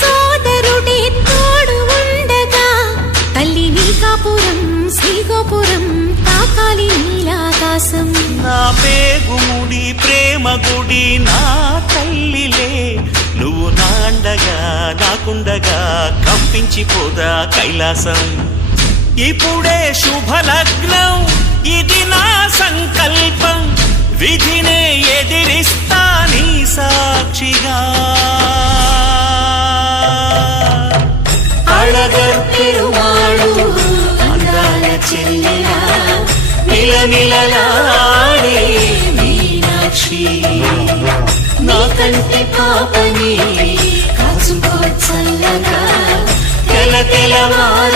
సోదరుడే తోడు ఉండగా తల్లి నీకాపురం శ్రీగోపురం తాకాలి నీలాకాశం. నా పేగుముడి ప్రేమ గుడి నా తల్లిలే, నువ్వు నాండగా నాకుండగా కంపించిపోదా కైలాసం. ఇప్పుడే శుభలగ్నం, ఇది నా సంకల్పం, విధినే ఎదిరిస్తా నీ సాక్షిగా. అళగర్ పెరుమాళు అందాల చెల్లెలా నిలనిలలాడే మీనాక్షి, నా కంటి పాపని కాచుకో చల్లగా తెల తెలవార